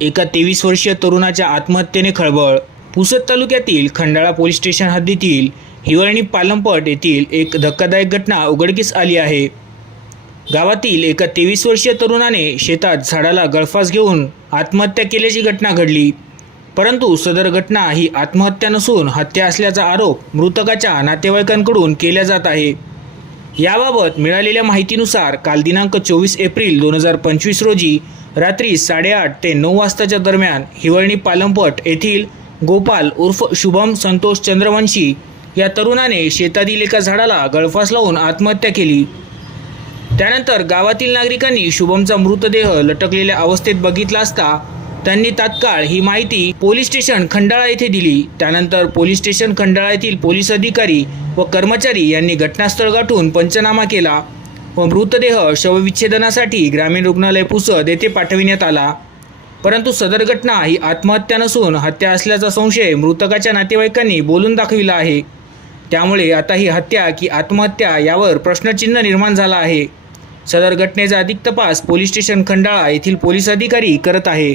एका तेवीस वर्षीय तरुणाच्या आत्महत्येने खळबळ. पुसद तालुक्यातील खंडाळा पोलीस स्टेशन हद्दीतील हिवळणी पालमपट येथील एक धक्कादायक घटना उघडकीस आली आहे. गावातील एका तेवीस वर्षीय तरुणाने शेतात झाडाला गळफास घेऊन आत्महत्या केल्याची घटना घडली. परंतु सदर घटना ही आत्महत्या नसून हत्या असल्याचा आरोप मृतकाच्या नातेवाईकांकडून केला जात आहे. याबाबत मिळालेल्या माहितीनुसार काल दिनांक चोवीस एप्रिल दोन हजार पंचवीस रोजी रात्री साडेआठ ते नऊ वाजताच्या दरम्यान हिवळणी पालमपट येथील गोपाल उर्फ शुभम संतोष चंद्रवंशी या तरुणाने शेतातील एका झाडाला गळफास लावून आत्महत्या केली. त्यानंतर गावातील नागरिकांनी शुभमचा मृतदेह लटकलेल्या अवस्थेत बघितला असता त्यांनी तात्काळ ही माहिती पोलीस स्टेशन खंडाळा येथे दिली. त्यानंतर पोलीस स्टेशन खंडाळा येथील पोलीस अधिकारी व कर्मचारी यांनी घटनास्थळ गाठून पंचनामा केला व मृतदेह शवविच्छेदनासाठी ग्रामीण रुग्णालय पुसद येथे पाठविण्यात आला. परंतु सदर घटना ही आत्महत्या नसून हत्या असल्याचा संशय मृतकाच्या नातेवाईकांनी बोलून दाखविला आहे. त्यामुळे आता ही हत्या की आत्महत्या यावर प्रश्नचिन्ह निर्माण झाला आहे. सदर घटनेचा अधिक तपास पोलीस स्टेशन खंडाळा येथील पोलीस अधिकारी करत आहे.